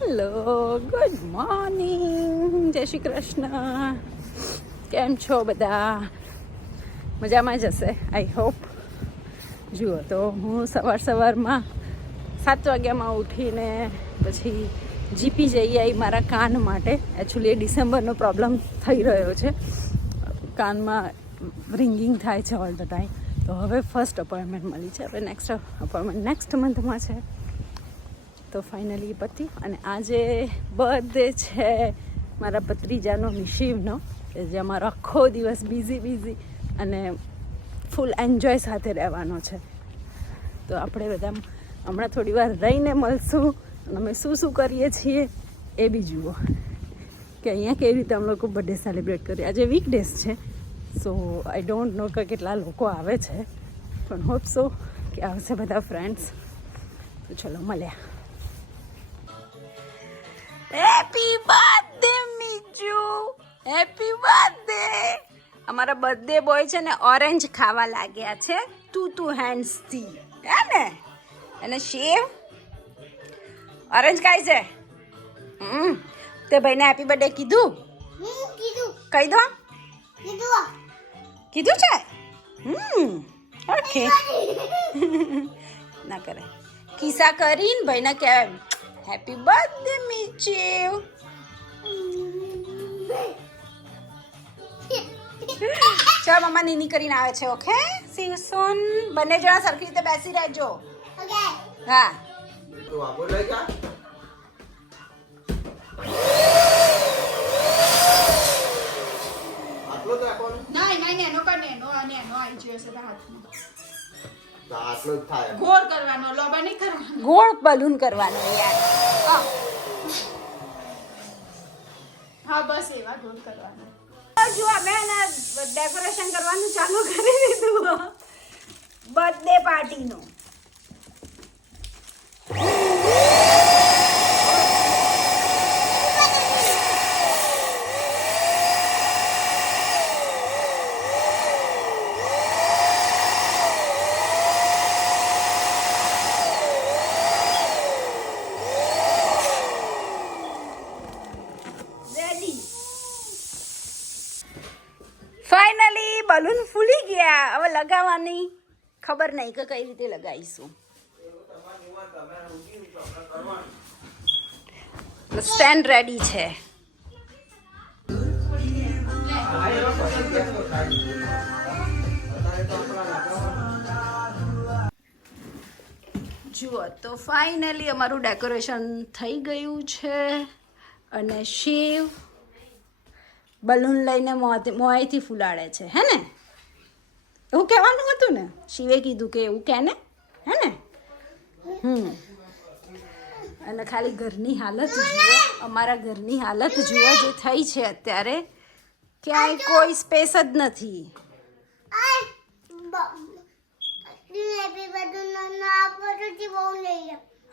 Hello, good morning, જય શ્રી કૃષ્ણ. કેમ છો બધા? મજામાં જ હશે, આઈ હોપ. જુઓ તો હું સવારમાં 7 વાગ્યામાં ઉઠીને પછી જીપી જઈ આવી મારા કાન માટે. એકચ્યુઅલી ડિસેમ્બરનો પ્રોબ્લેમ થઈ રહ્યો છે, કાનમાં રિંગિંગ થાય છે ઓલ ધ ટાઈમ. તો હવે ફર્સ્ટ અપોઇન્ટમેન્ટ મળી છે. હવે નેક્સ્ટ અપોઇન્ટમેન્ટ નેક્સ્ટ મંથમાં છે. તો ફાઇનલી પતી. અને આજે બર્થડે છે મારા ભત્રીજાનો, નિશિવનો, કે જે અમારો આખો દિવસ બિઝી અને ફૂલ એન્જોય સાથે રહેવાનો છે. તો આપણે બધા હમણાં થોડી વાર રહીને મળશું અને અમે શું કરીએ છીએ એ બી જુઓ, કે અહીંયા કેવી રીતે અમે લોકો બર્થડે સેલિબ્રેટ કરીએ. આજે વીકડેઝ છે, સો આઈ ડોન્ટ નો કે કેટલા લોકો આવે છે, પણ હોપ સો કે આવશે બધા ફ્રેન્ડ્સ. તો ચલો મળ્યા. હેપી બર્થડે મીજુ, હેપી બર્થડે. અમારા બર્થડે બોય છે ને ઓરેન્જ ખાવા લાગ્યા છે ટુ હેન્ડ્સથી, હે ને? અને શેવ ઓરેન્જ ખાય છે. તે ભાઈને હેપી બર્થડે કીધું? કહી દો. કીધું છે? ઓકે. ના કરે, કિસ્સા કરીને ભાઈને કહેવાય હેપી બર્થડે મીચુ. ચાલ મમ્મા નીની કરીને આવે છે. ઓકે સીસોન, બંને જણા સરખી રીતે બેસી રહેજો. હા. ગોળ બલૂન કરવાનો યાર. હા બસ એવા ગોળ કરવાનો. જો અમે ડેકોરેશન કરવાનું ચાલુ કરી દીધું બર્થડે પાર્ટીનું. ફાઇનલી બલૂન ફૂલી ગયા. હવે લગાવવાની ખબર નહીં કે કઈ રીતે લગાવીશું. સ્ટેન્ડ રેડી છે. જુઓ તો ફાઇનલી અમારું ડેકોરેશન થઈ ગયું છે. અને શિવ બલૂન લઈને મોંએથી ફૂલાડે છે, હે ને? એવું કહેવાનું હતું ને, શિવે કીધું કે એવું કહે ને, હે ને? અને ખાલી ઘરની હાલત જુઓ, અમારા ઘરની હાલત જુઓ જે થઈ છે અત્યારે. ક્યાંય કોઈ સ્પેસ જ નથી.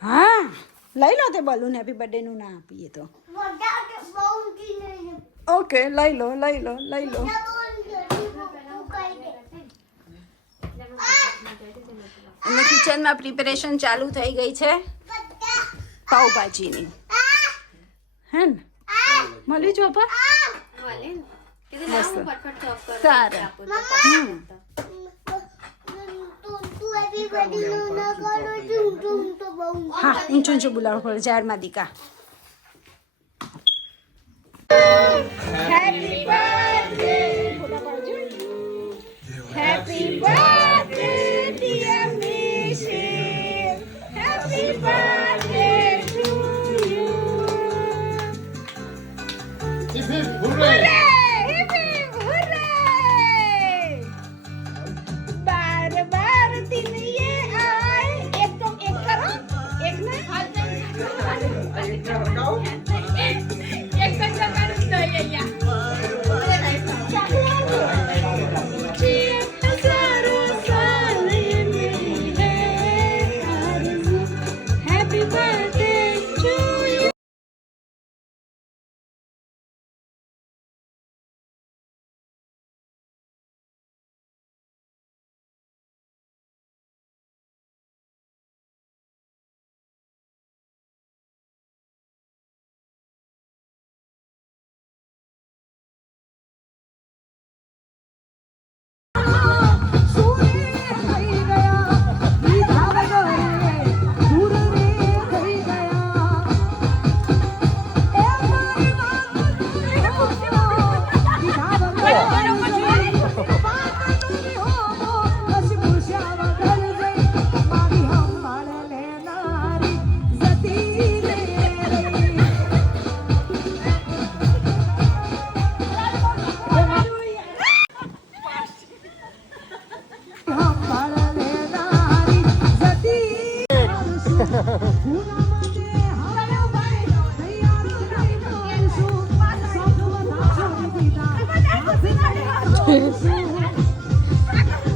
હા લઈ લો તે બલૂન. હેપી બર્થડે નું ના આપીએ તો ઓકે, લઈ લો. અને કિચનમાં પ્રિપેરેશન ચાલુ થઈ ગઈ છે પાવભાજીની, હે ને? મળી જો પર સારા. હા ઊંચું બોલાવવું પડે જાહેરમાં દીકા. Happy birthday, happy birthday dear મિશિવ, happy birthday to you.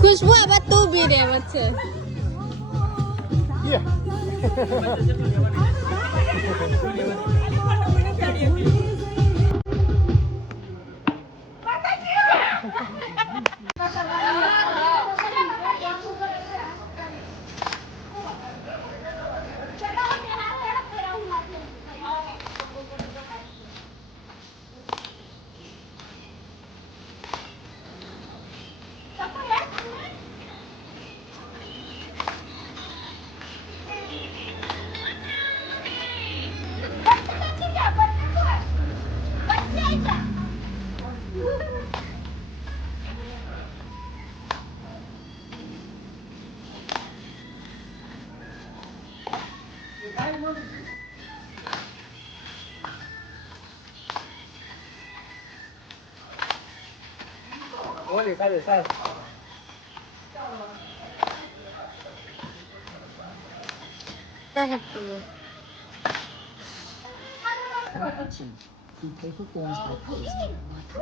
Khushbu આ બાદ તું બી રહેવત છે Olha, cadê? Sai.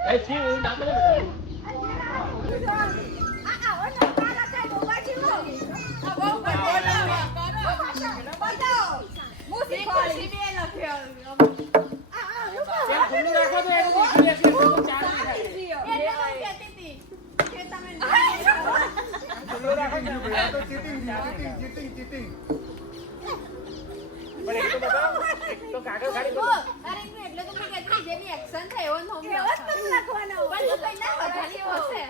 É tio, dá pra cheating. Boleh kita बताओ तो कागज गाड़ी को અરે હું એટલે તો મેં કીધું જેની એક્શન થાય એવો નોમ એવો જ તમે લખવાનો પણ તો કઈ ના વધારે હશે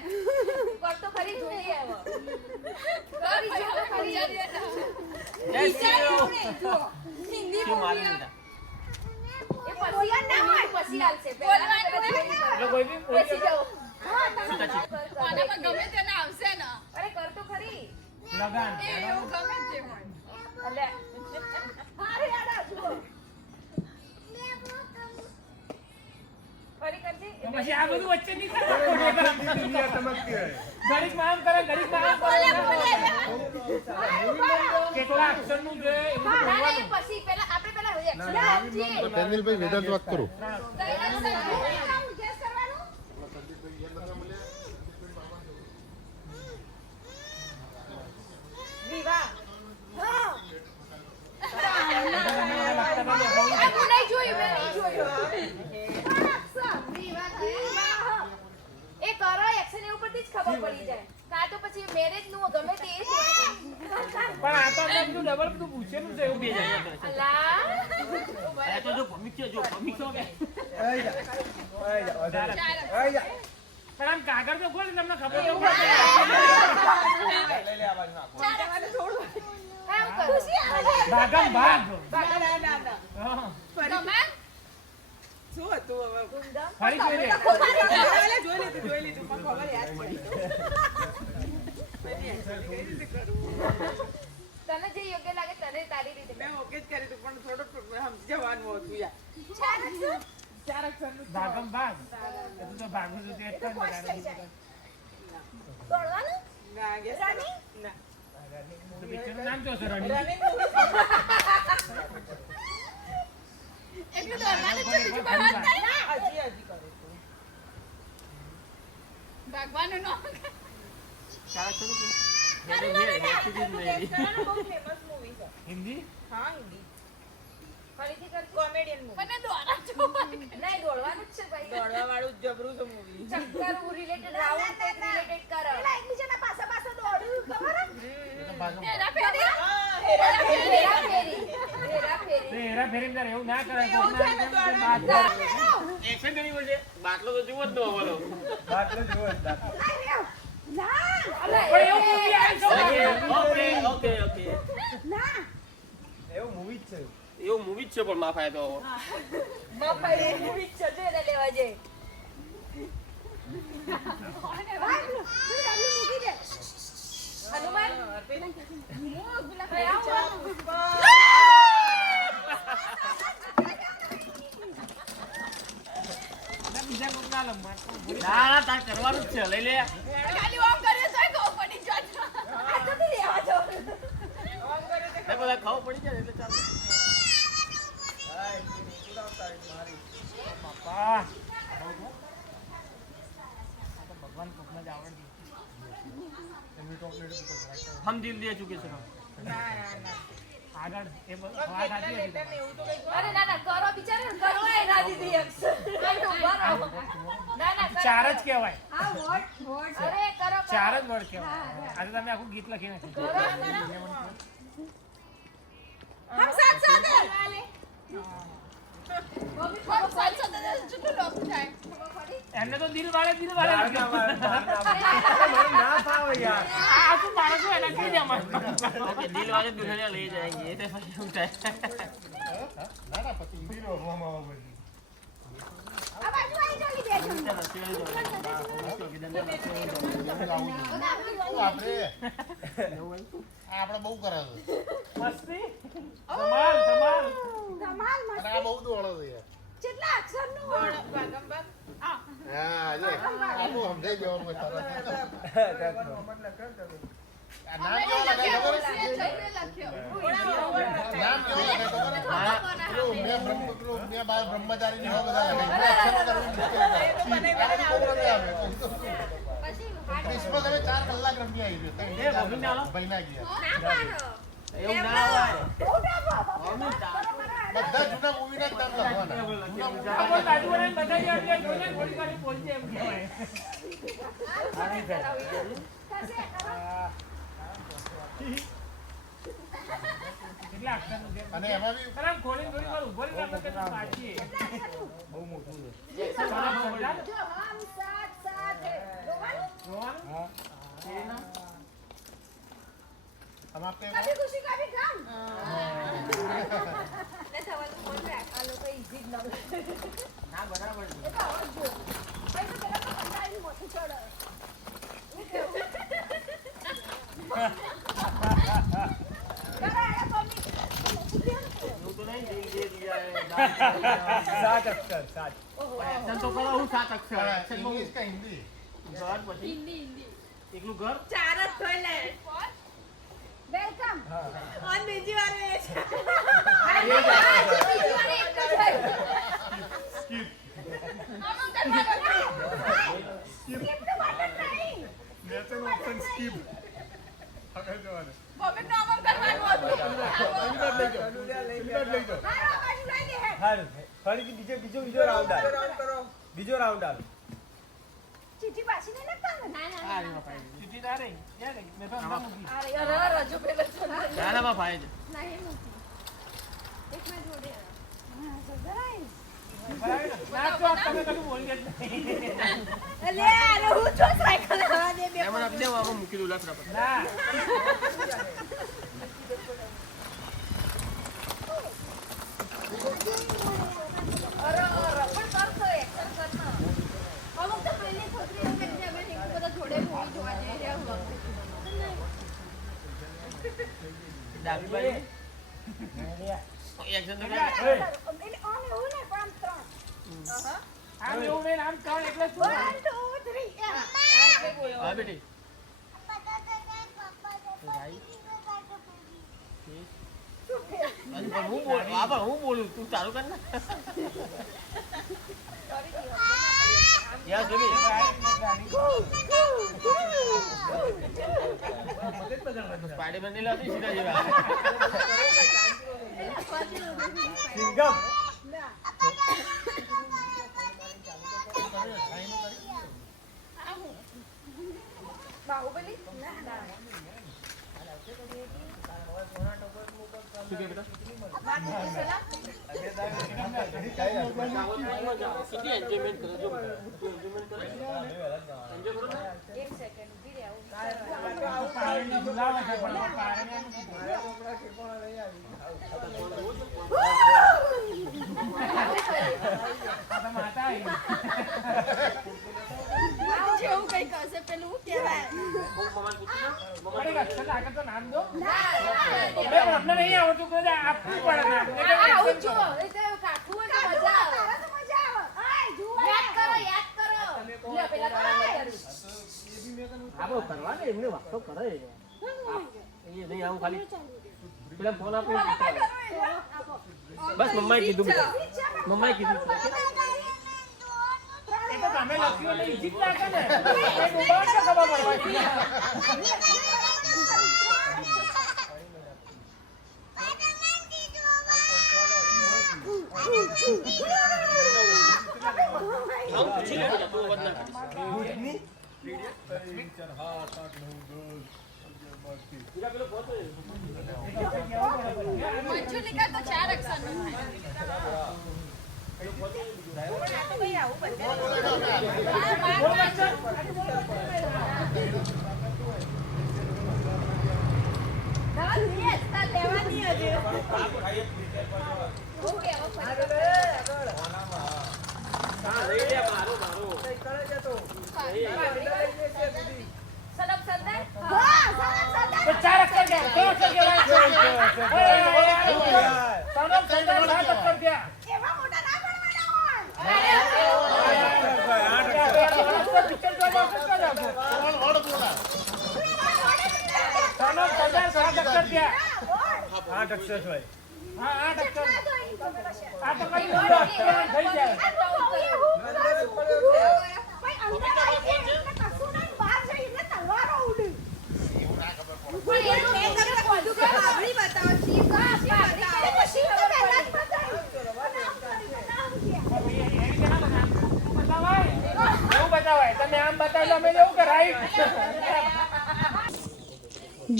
કર તો ખરી જોઈએ હવે કરી જો ખરી હિન્દી મૂવી એ પછી ના હોય પછી હાલશે लोग कोई भी પછી જાઓ હા આનામાં ગમે તે ના આવશે ને અરે કર તો ખરી लगान એ એવું ગમે તે હોય અલે અરે આડા જુઓ ફરી કરજે तो પછી આ બધું વચ્ચે નહીં કરવાનું दुनिया समझती है ગણિત માં કરે કેટલા અક્ષર નું છે એવું હા બોલવાનું પછી પહેલા આપણે પહેલા એક્શન આપીએ तो फैमिली भाई वेदांत વાત કરો ગેસ કરવાનું વિવાહ હા આ ગુનાઈ જોયું મેં નહીં જોયું વિવાહ થાય એ કરો એક્શન એ ઉપરથી જ ખબર પડી જાય કા તો પછી મેરેજ નું ગમે તે પણ આ તો આપણે બધું ડબલ બધું પૂછેલું છે એવું બે જાય અલા આ તો જો ભમિક છે જો ભમિક તો કે પણ આમ કાગળ તો ખોલ તમને ખબર તો પડે ભાગમ ભાગ હા ગમે શું હતું હવે ફરી જોઈ લે જોઈ લીધું પણ ખબર યાદ તને જે યોગ્ય લાગે તને તારી રીતે મેં ઓકે જ કરી હતું પણ થોડું સમજી જવાનું હતું યાર ચાર અક્ષરનું ભાગમ ભાગ તું તો ભાગનું તો એક જ દોડવાનું ના ગેસ કરો ના તો પિક્ચરનું નામ શું છે રણી રનિંગ એટલું દોડવાનું છે બીજું કોઈ વાત નહીં હજી કરું છું ભગવાનનું નામ ફેમસ મૂવી છે હિન્દી હા હિન્દી ફરીથી કરજો કોમેડિયન મૂવી મને દોડા જોવા નહીં દોડવાનું જ છે ભાઈ દોડવા વાળું જબરું છે મૂવી ચક્કર રિલેટેડ રાઉન્ડ ટેક રિલેટેડ કરો પેલા એકબીજાના પાછા દોડ્યું ખબર તેરા ફેરી હેરા ફેરી અંદર એવું ના કરે એક્શન કરી બોલજે બાટલો તો જુઓ જ નો બોલો બાટલો જુઓ જ ઓકે એવું મૂવી જ છે એવું મૂવી જ છે પણ માફાય તો મફાઈ મૂવી છે તેને લેવા જઈ હનુમાન બીજા કોક ના લંબા ના તાર કરવાનું જ છે લઈ લે ખાલી ઓમ કર્યો તો ખબર પડી જાય આ તો લેવા જાવ ને બધા ખાવ પડી જાય એટલે ચાલે બાપા ભગવાન કોકને हम दिल दे चुके हैं આગળ એ વાત સાચી હતી અરે ના ના કરો બિચારા કરવાય ના દીધી અક્ષર ઉભા રહો. ના ના કરો. ચાર જ કહેવાય અરે કરો ચાર જ વર્ડ કહેવાય આજે તમે આખું ગીત લખી નાખ્યું हम साथ साथ हैं हम साथ साथ हैं चुटू लोग થાય એમને તો દિલ વાળે મારું ના ફાવે યાર આ શું માણસો એના કઈ જમા दिल वाले दुल्हनिया ले जाएंगे ये तो उठा है ના ના પછી હીરો મામા બાબા આ બાજુ આવી જલ્દી બેઠો આપણે આપણે બહુ કરે છે મસ્તી ધમાલ ધમાલ ધમાલ અને મસ્તી આ બહુ દોડે છે યાર કેટલા અક્ષરનું હા જો આનું સમજાઈ જવાનું હોય તારા આ નામ કેવું લાગે ખબર છે? નામ કેવું લાગે ખબર છે? પેલું મેં બાર બ્રહ્મચારી ની બધા લાગે. મેં અક્ષરો કરવું મુશ્કેલ છે. ક્રિસ્મસ હવે 4 કલાક રમી આવી ગયો. એ ભગીને આલો. ભાઈના ગયા. એવું ના હોય બધા જૂના મૂવી ના જ નામ લખવાના. જૂના movie ના આપણે બાજુવાળાને બધાની એટલે જોઈને થોડી વાર પહોંચી એમ કહેવાય કેટલા અક્ષરનું છે અને એમાં બી અરે આમ ખોલીને થોડી વાર ઉભો રહીને આપણે કંઈક વાંચીએ. બહુ મોટું છે. જો હમ સાથ સાથ હે જોવાનું જોવાનું? આમાં આપણે કભી ખુશી કભી ગમ ને થવાનું કોણ રાખ આ લોકો ઈઝી જ ન ના બરાબર છે એ તો આવો જો ભાઈ તો પેલા તો કંટાળીને મોઢું ચડે કરાયા મમ્મી वो तो नहीं दिल दे दिया है 7 અક્ષર 7 एक्शन तो करो હું 7 અક્ષર एक्शन को इंग्लिश का हिंदी घर પછી એકલું ઘર ચાર જ થઈ લે વેલકમ અને બીજી વાર એ છે બીજી વાર એક જ હોય. સ્કીપ તો વાત જ નહીં नेचर ऑप्शन स्किप આગળ જવાનું મમ્મી નામ કરવાનું હતું હારો બાજુ લઈ લે હે ફરીથી બીજો રાઉન્ડ આવે બીજો રાઉન્ડ આવે ચીઠી પાછી નહીં લખતા ને ના ના આ રીમાં ફાઈ ચીઠી ના રહી યાર મેં તો અંદર મૂકી અરે રજો પેલો તો ના માં ફાઈ છે નહીં મૂકી એક મેં જોડે હા સગરાઈ બરાબર ને? ના તો આ તમે કશું બોલી જ નહીં લે આને હું છો સાયકલ હવા દે બે એમાં આપી દેવા મૂકી દઉં લાકડા પર ના અરે પણ કરતો એક્શન કરતો અમુક તો પહેલી છોકરી એવું કહે છે અમે એક બધા જોડે મૂવી જોવા જઈ રહ્યા હું ડાબી બાજુ એક્શન તો કરે એટલે આમ એવું ને પણ ત્રણ આમ એવું નહીં આમ ત્રણ એટલે શું 1 2 3 હા બેટી અને પણ હું બોલ બાબા હું બોલું તું ચાલુ કર ને યસ બેબી પાડી બંધી લાવતી સીધા જેવા સિંગમ બાહુબલી શું કે બેટા કેટલી એન્જોયમેન્ટ કરો જો તું એન્જોયમેન્ટ કરે એન્જોય કરો ને એક સેકન્ડ ઊભી રહે આવું પારણી બોલાવે છે પણ પારણી આ તો માતા આવી જેવું કઈ કરશે પેલું કહેવાય મમ્મા પૂછી લો મમ્મા અરે અક્ષર આગળ તો નામ દો ના પણ અમને નહીં આવડતું કે આપવું પડે નામ આવું જો એ તો કાઠું હોય તો મજા આવે તારા તો મજા આવે આય જુઓ યાદ કરો લે પેલા કરો આપણો કરવાને એમને વાતો કરે એ નહીં આવું ખાલી પેલા ફોન આપો બસ મમ્માએ કીધું બેટા મમ્માએ કીધું એ તો તમે લખ્યું એટલે ઈજી જ લાગે ને એ ડૂબાણ તો ખબર પડવા મંજુલિકા તો 4 અક્ષરનો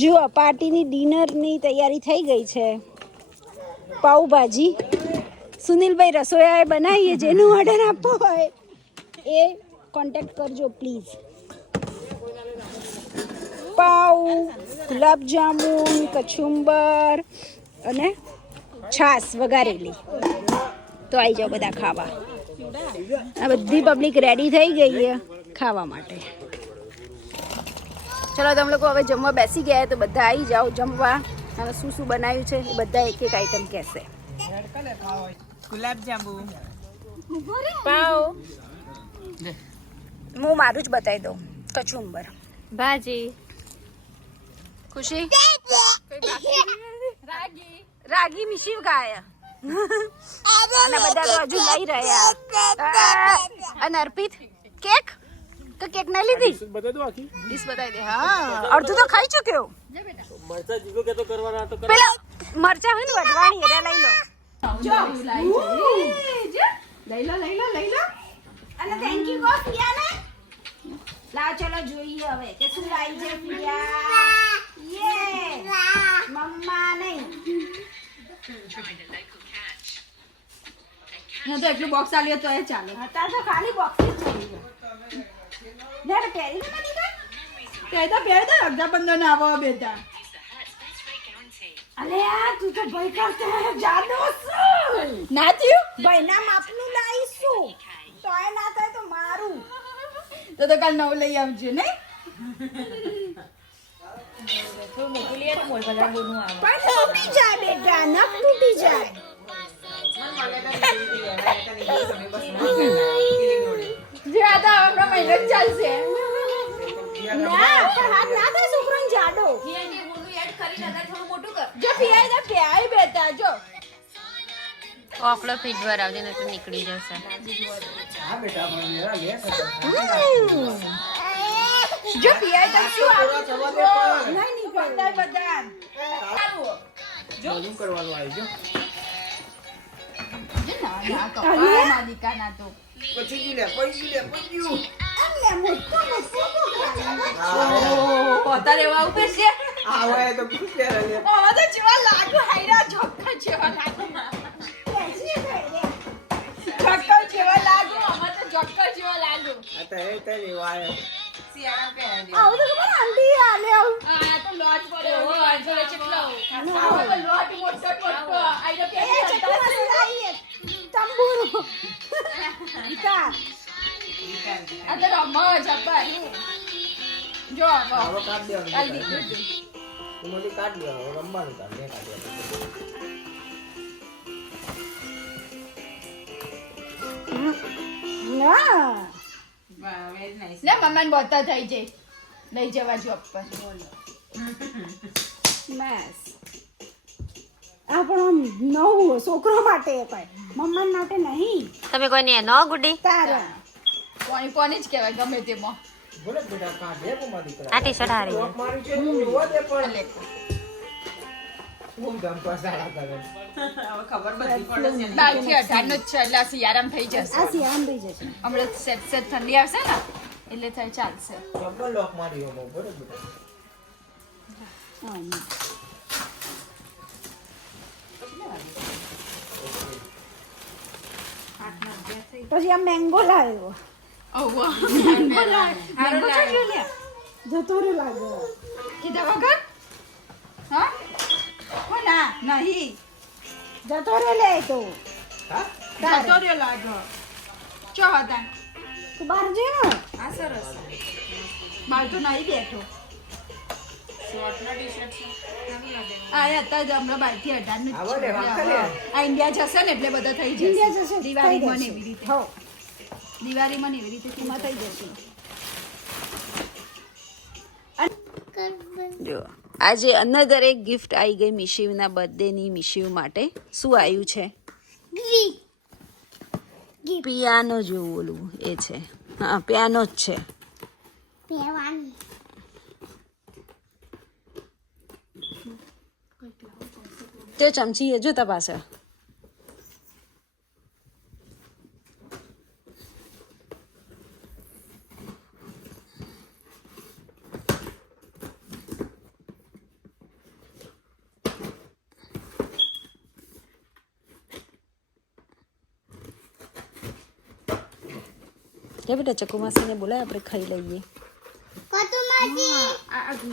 જુઓ પાર્ટીની ડિનરની તૈયારી થઈ ગઈ છે. પાઉભાજી સુનિલભાઈ રસોયાએ બનાવીએ. જેનું ઓર્ડર આપવો હોય એ કોન્ટેક્ટ કરજો પ્લીઝ. પાઉ, ગુલાબજામુન, કચુંબર અને છાશ વઘારેલી. તો આવી જાઓ બધા ખાવા. આ બધી પબ્લિક રેડી થઈ ગઈ છે ખાવા માટે. ચલો તમે લોકો હવે જમવા બેસી ગયા તો બધા આવી જાઓ જમવા. હવે શું શું બનાવ્યું છે એ બધા એક એક આઈટમ કહેશે. ગુલાબ જાંબુ, પાવ, હું મારું જ બતાવી દઉં. કચુંબર, ભાજી, ખુશી, રાગી, રાગી મિશીવ ખાય અને બધા તો હજુ લઈ રહ્યા. અને અર્પિત કેક તો કેક નહીં લીધી. ડીશ બતાવી દે. હા અડધું તો ખાઈ ચૂક્યો. મરચા જીગો કે તો કરવાના તો પેલા મરચા હોય ને વઢવાણી એરા લઈ લો. લઈ લો અને થેન્ક યુ કો પિયાને. લાવ ચલો જોઈએ હવે કે શું લાવી છે પિયા. યે મમ્મા નહીં તો એટલું બોક્સ આલ્યો તો એ ચાલે. હતા તો ખાલી બોક્સ જ મળી ગયો. ને પહેરી ને બની ગઈ. તે તો પહેર દે રક્ષાબંધન ને આવો બેટા. અલે આ તું તો ભય કરતે જાદો છે. ના થયું ભાઈ ના માપનું લાવીશું તો એ ના થાય તો મારું. તો કાલ નવ લઈ આવજે ને. પણ તૂટી જાય બેટા, નખ તૂટી જાય. જે આ તો આપણા મહિને જ ચાલશે. ના પણ હાથ ના થાય છોકરાને જાડો. જો પીઆઈ તો પીઆઈ બેટા જો. ઓફલો ફીટ ભરાવજે ને તો નીકળી જશે. જો પીઆઈ તો શું થોડા ચવા દે પણ નહીં નીકળતા બધા. બધું કરવાનું આવી જો ના કપાળમાં દીકાના તો. પછી લે પછી અલે મોટો મોટો પોતા લેવા આવું પડશે. આવે તો પૂછે રે હવે તો જેવા લાગુ હાઈરા જોક્કા જેવા લાગુ. જોક્કા જેવા લાગુ અમે તો જોક્કા જેવા લાગુ. આ તો એ તને વાય શિયાળા પહેરે. આવું તો ખબર આંટી આલે આવું. આ તો લોટ પડે હો જોડે ચપલો. આ તો લોટ મોટો મોટો. આઈ તો એ ચટણી મસાઈ તંબુરો ગીતા. આ તો રમો જબ્બર. જો આવો કાઢ દેવાનું કાલ દીધું. તું મને કાઢ દેવાનું રમવાનું કાઢ લે કાઢ ના લે મમ્માને બોતા થઈ જાય. લઈ જવા જોબ પર. બસ આ પણ આમ નવું છોકરો માટે કઈ મમ્મા માટે નહીં. તમે કોઈને ન ગુડી તારા કોની જ કહેવાય ગમે તેમાં. બોલે બેટા કાઢ દે મમ્મા દીકરા આ ટી-શર્ટ હારી લોક મારી છે તું જોવા દે પણ હવે ખબર બધી પડે છે 12 થી 18 નો જ છે એટલે આ શિયાળામાં થઈ જશે આ સિયામ થઈ જશે હમણાં સેટ ઠંડી આવશે ને એટલે થઈ ચાલશે લોક મારી હો બરોબર હા ના. પછી આ મેંગો લાવ્યો મેંગો ચાલ્યો લે જતો રહ્યો લાગે કીધા વગર હા હો ના નહીં જતો રહ્યો લે તો જતો રહ્યો લાગો ચો હતા તું બહાર જઈ ને આ સરસ બાર તો નહીં બેઠો આ અત્યારે જ હમણાં 12 થી 18 નું આવો લે, વાંખા લે. આ ઇન્ડિયા જશે ને એટલે બધા થઈ ઇન્ડિયા જશે જશે દિવાળીમાં ને એવી રીતે હો દિવાળીમાં ને એવી રીતે એમાં થઈ જશે જો આજે અનધર એક ગિફ્ટ આવી ગઈ મિશીવના બર્થડેની મિશીવ માટે શું આવ્યું છે પિયાનો જેવું ઓલું એ છે હા પિયાનો જ છે તે ચમચી એ જો તપાસે કે બેટા ચકુ માસીને બોલાય આપણે ખાઈ લઈએ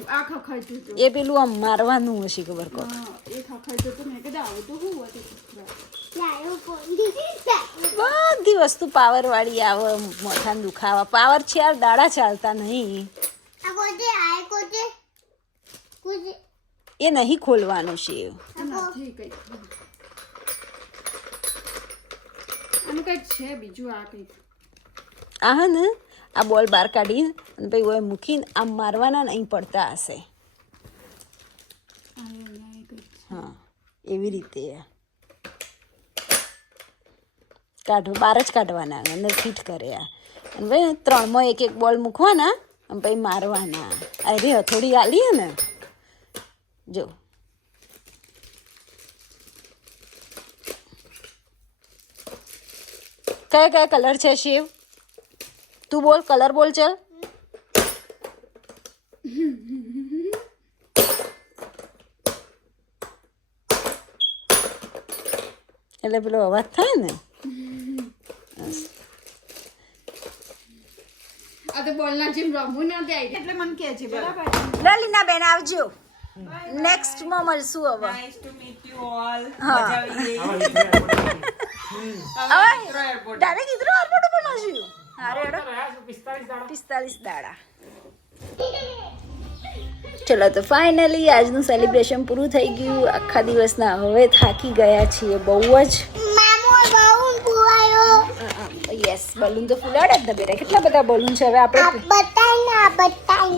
આ ખખાઈતું હતું એ પેલું આમ મારવાનું હશે ખબર કહો એ ખખાઈતું હતું મેં કીધું આવું તો શું બધી વસ્તુ પાવર વાળી આવે મોઢાને દુખાવા પાવર છે યાર દાડા ચાલતા નહીં એ નહીં ખોલવાનું છે નથી કઈ આનું કઈક છે બીજું આ કઈક આ હે ને આ બોલ બહાર કાઢીને અને પછી ઓય મૂકીને આમ મારવાના નહીં પડતા હશે હા એવી રીતે કાઢો બહાર જ કાઢવાના અંદર ફિટ કર્યા અને ભાઈ 3માં એક બોલ મૂકવાના અને પછી મારવાના અરે હથોડી આલીએ ને જો કયા કયા કલર છે શિવ તું બોલ કલર બોલ ચલ એટલે પેલો અવાજ થાય ને આ તો બોલના જેમ રમવું ના દે એટલે મને કહે છે બરાબર લલીના બેન આવજો નેક્સ્ટમાં મળશું હવે nice to meet you all હા. મજા આવી ગઈ ડાયરેક્ટ ઇધરો એરપોર્ટ ઉપર નસ્યું અરે એડો 45 દાડા ચલો તો ફાઇનલી આજનું સેલિબ્રેશન પૂરું થઈ ગયું આખા દિવસના હવે થાકી ગયા છીએ બહુ જ યસ બલૂન તો ફૂલાડે જ ને બેટા કેટલા બધા બલૂન છે હવે આપણે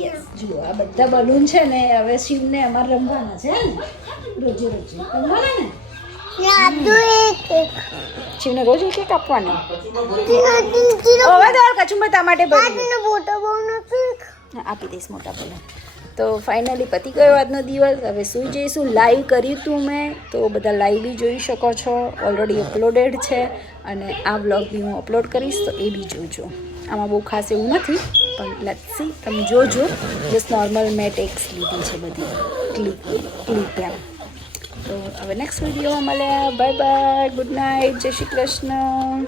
યસ જુઓ આ બધા બલૂન છે ને હવે શિવને અમારે રમવાના છે ને રોજે રોજે રમવાના ને શિવને રોજ એક એક આપવાના હવે તો કચુંબર તમારે ભરી આપી દઈશ મોટા બલૂન તો ફાઇનલી પતી ગયો આજનો દિવસ હવે સૂઈ જઈશું લાઈવ કર્યું હતું મેં તો બધા લાઈવ બી જોઈ શકો છો ઓલરેડી અપલોડેડ છે અને આ વ્લોગ બી હું અપલોડ કરીશ તો એ બી જોજો આમાં બહુ ખાસ એવું નથી પણ લેટ્સ સી તમે જોજો જસ્ટ નોર્મલ મેં ટેક્સ લીધી છે બધી ક્લિપ એમ તો હવે નેક્સ્ટ વિડીયોમાં મળ્યા બાય બાય ગુડ નાઇટ જય શ્રી કૃષ્ણ